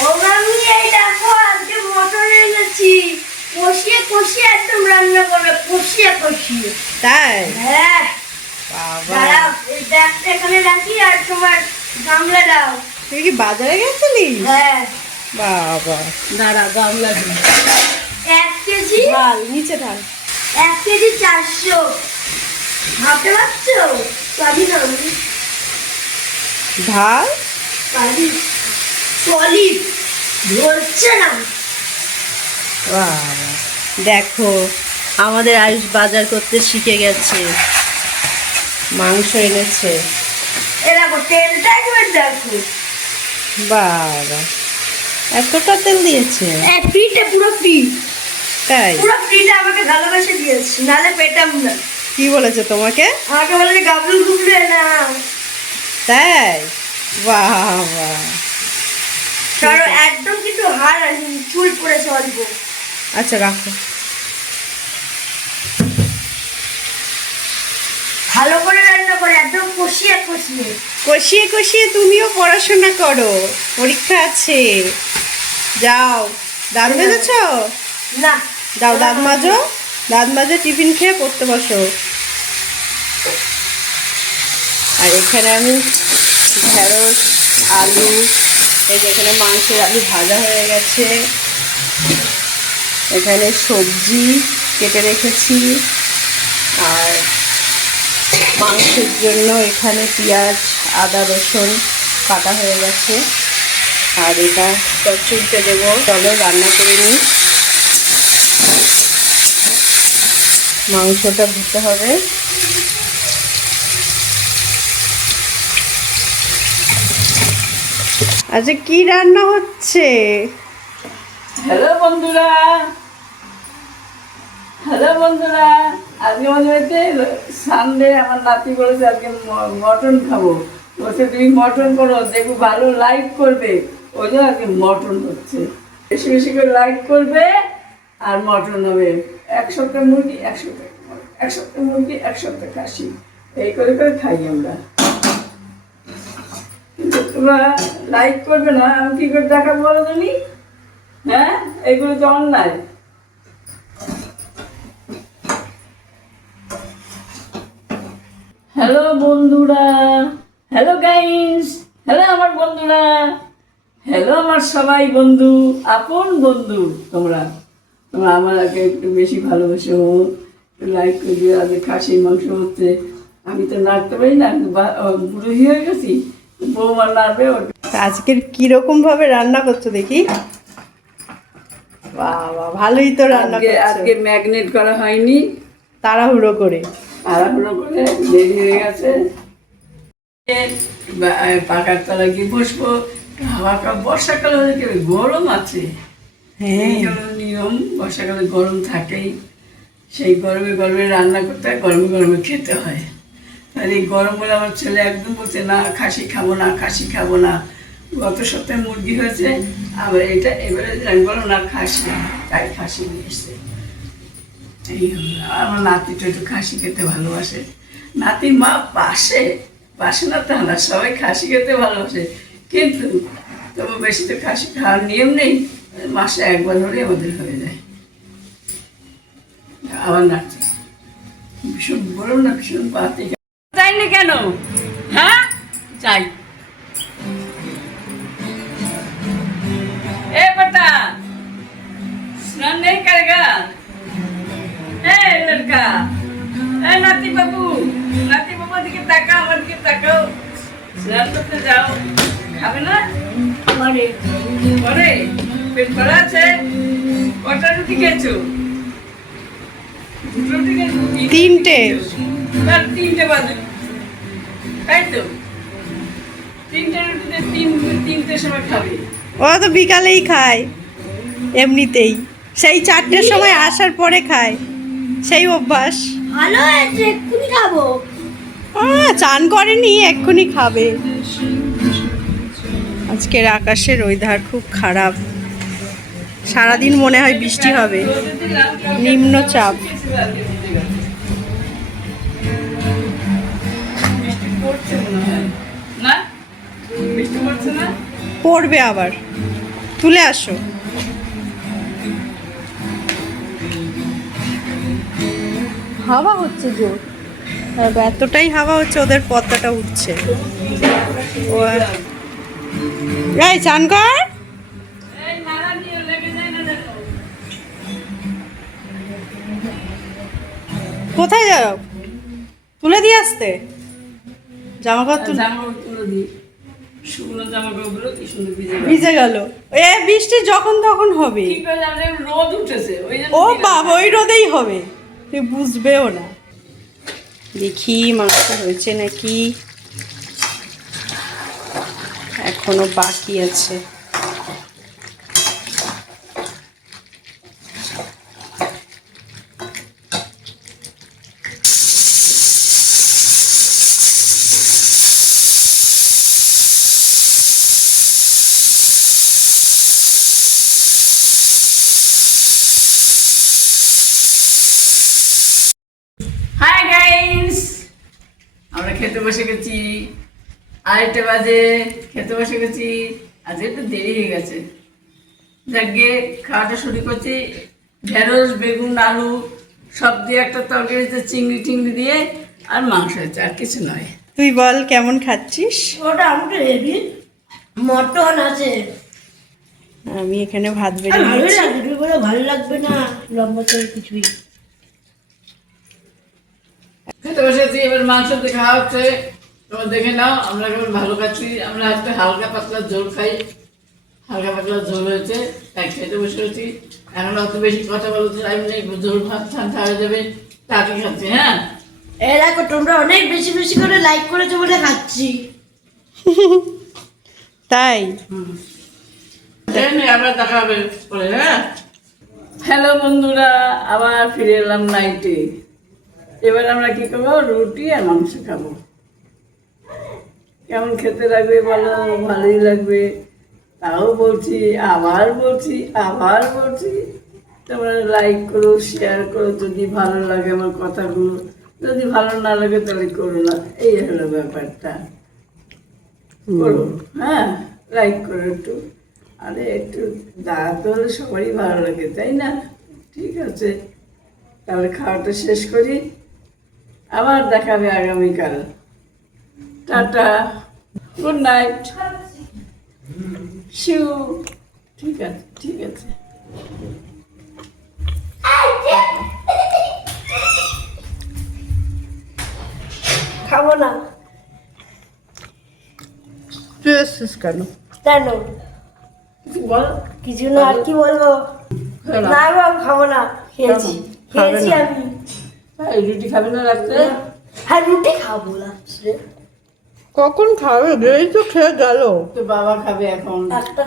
ও মামি এই দেখো আজকে মটর এনেছি, কষিয়ে কষিয়ে একদম রান্না করবে, কষিয়ে কষিয়ে। তাই? হ্যাঁ বাবা, দাঁড়াও এই ব্যাগটা এখানে রাখি আর তোমার গামলা দাও। তুই কি বাজারে গেছিলিস? হ্যাঁ বাবা, দাঁড়া গামলা দিই। 1 কেজি ঢাল, নিচে ঢাল। 1 কেজি 400। ভাবতে পারছো? পারি না আমি, ঢাল। পারি সলিড ধরছে না। বাবা, দেখো আমাদের আয়ুষ বাজার করতে শিখে গেছে, মাংস এনেছে। এরকম তেলটা একবার দেখো। বাবা, এতটা তেল দিয়েছে? ফ্রিটা পুরো ফ্রি, তাই? পুরো ফ্রিটা আমাকে ভালোবাসে দিয়েছে, নাহলে পেতাম না। কি বলেছে তোমাকে? আমাকে বলে যে গাবলু গুবলে না। তাই? বাবা, কারণ একদম কিন্তু হার চুল পড়েছে অল্প। আচ্ছা রাখো। ভালো করে রান্না করে একদম কষিয়ে কষিয়ে। কষিয়ে কষিয়ে তুমিও পড়াশোনা করো, পরীক্ষা আছে। যাও, দাঁত মেজেছ? না যাও দাঁত মাজো, দাঁত মাজে টিফিন খেয়ে পড়তে বসো। আর এখানে আমি ঢেঁড়স, আলু, এই যে এখানে মাংসের আলু ভাজা হয়ে গেছে, এখানে সবজি কেটে রেখেছি, আর মাংসের জন্য এখানে পেঁয়াজ, আদা, রসুন কাটা হয়ে গেছে। আর এটা চচ্চড়িতে দেবো, চলো রান্না করে নিই। মাংসটা ধুতে হবে। আচ্ছা, কি রান্না হচ্ছে? হ্যালো বন্ধুরা, আজকে আমাদের বাড়িতে সানডে। আমার নাতি বলেছে আজকে মটন খাবো, বলছে তুমি মটন করো, দেখো ভালো লাইক করবে, ওই জন্য আজকে মটন হচ্ছে। বেশি বেশি করে লাইক করবে আর মটন হবে। 1 সপ্তাহ মুরগি, 1 সপ্তাহ মুরগি, 1 সপ্তাহ খাসি, এই করে করে খাই আমরা। কিন্তু তোমরা লাইক করবে না, আমি কি করে দেখাবো বলো তুমি? হ্যাঁ, এগুলো তো অন্যায়। হ্যালো বন্ধুরা, হ্যালো গাইস, হ্যালো আমার বন্ধুরা, হ্যালো আমার সবাই বন্ধু, আপন বন্ধু। তোমরা তোমরা আমাকে একটু বেশি ভালোবেসে হোক, একটু লাইক করে দিয়ে। আজকে খাসির মাংস হচ্ছে, আমি তো নাড়তে পারি না, বুড়ো হয়ে গেছি, বৌমা নাড়বে। আজকের কিরকম ভাবে রান্না করছো দেখি? বাবা, ভালোই তো রান্না করছো। আজকে ম্যাগনেট করা হয়নি, তাড়াহুড়ো করে। দেরি হয়ে গেছে। পাকার তলা গিয়ে বসবো, বর্ষাকাল হলে কি গরম আছে। এই হলো নিয়ম, বর্ষাকালে গরম থাকেই, সেই গরমে গরমে রান্না করতে হয়, গরমে গরমে খেতে হয়। তাহলে এই গরম বলে আমার ছেলে একদম বলছে না খাসি খাবো না, খাসি খাবো না। গত সপ্তাহে মুরগি হয়েছে, আবার এটা এবারে আমি বললাম না খাসি, তাই খাসি নিয়ে এসছে। এই হলো, আমার নাতিটা একটু খাসি খেতে ভালোবাসে। নাতির মা পাশে না তা না, সবাই খাসি খেতে ভালোবাসে, কিন্তু তবু বেশি তো খাসি খাওয়ার নিয়ম নেই, মাসে একবার হলে আমাদের হয়ে যায়। আবার নাতি ভীষণ বলুন না, ভীষণ পাতি। চাই না কেন? হ্যাঁ চাই। এ বেটা স্নান नहीं करेगा? लड़का, नाती बाबू दिखे ताका, আমার দিকে তাকাও, স্নান করতে যাও। খাবে না? পরে পেট ভরা আছে? কটা রুটি খেয়েছো? 2 রুটি খেয়েছো? 3টে। তার 3টে বাজে, তাই তো? 3টে রুটিতে 3টের সময় খাবে। ও তো বিকালেই খায়, এমনিতেই সেই 4টের সময় আসার পরে খায়, সেই অভ্যাস। ভালো হয়েছে, এক্ষুনি খাবো। চান করেনি, এক্ষুনি খাবে। আজকের আকাশের ওয়েদার খুব খারাপ, সারাদিন মনে হয় বৃষ্টি হবে, নিম্নচাপ। পড়ছে মনে হয় না, বৃষ্টি পড়ছে না? পড়বে আবার। তুলে আসো। হাওয়া হচ্ছে জোর, আর এতটাই হাওয়া হচ্ছে ওদের পর্দাটা উঠছে। এই চান কর। কোথায় যাও? তুলে দিয়ে আসতে জামা কাপড় জামা কাপড় তুলে দিই, শুকনো জামা কাপড়গুলো কি সুন্দর ভিজে গেল। এ বৃষ্টি যখন তখন হবে। কি করে জানলে রোদ উঠেছে ওই জন্য ও বাবা, ওই রোদেই হবে, তুই বুঝবেও না। দেখি মাংস হয়েছে নাকি, এখনো বাকি আছে। হাই গাইস, আমরা খেতে বসে গেছি, 2:30 বাজে খেতে বসে গেছি। আজ একটু দেরি হয়ে গেছে, যাকে খাওয়াটা শুরু করছি। ঢেঁড়স, বেগুন, আলু সব দিয়ে একটা তরকারিতে চিংড়ি টিংড়ি দিয়ে, আর মাংস হচ্ছে, আর কিছু নয়। তুই বল কেমন খাচ্ছিস? ওটা আমাকে হেভি মটন আছে। আমি এখানে ভাত আর বেড়ে ভালোই নিয়েছি। লাগবে বলে ভালো লাগবে না, লম্বা করে কিছুই। খেতে বসেছি, এবার মাংস দিয়ে খাওয়া হচ্ছে। তোমরা দেখে নাও, আমরা কেমন ভালো খাচ্ছি। আমরা একটা হালকা পাতলা ঝোল খাই, হালকা পাতলা ঝোল হয়েছে, তাই খেতে বসে গেছি। এখন অত বেশি কথা বলতে টাইম নেই, ঝোল ভাত ঠান্ডা হয়ে যাবে, তাকে খাচ্ছি। হ্যাঁ, এই দেখো, তোমরা অনেক বেশি বেশি করে লাইক করেছো বলে খাচ্ছি। তাই আবার দেখা হবে পরে। হ্যাঁ, হ্যালো বন্ধুরা, আবার ফিরে এলাম নাইটে। এবার আমরা কি করবো, রুটি আর মাংস খাবো। কেমন খেতে লাগবে বলো? ভালোই লাগবে। তাও বলছি, আবার বলছি, আবার বলছি, তোমরা লাইক করো, শেয়ার করো যদি ভালো লাগে আমার কথাগুলো। যদি ভালো না লাগে তাহলে করো না, এই হলো ব্যাপারটা। করো, হ্যাঁ, লাইক করো একটু। আরে একটু দাঁড়াতে হলে সবারই ভালো লাগে, তাই না? ঠিক আছে, তাহলে খাওয়াটা শেষ করি, আবার দেখাবে আগামীকাল। টাটা, গুড নাইট, শিউ। ঠিক আছে, ঠিক আছে। খাবো না তুই এসছিস কেন? কেন? কিছু বল। কিছু না, আর কি বলবো? হলো না। না বাবা, খাবো না, খেয়েছি খাবে খেয়েছি না? আমি। এই রুটি খাবে না রাত্রে? হ্যাঁ, রুটি খাবো রাত্রে। কখন খাবে? এই তো খেয়ে গেল। তো বাবা খাবে এখন। একটা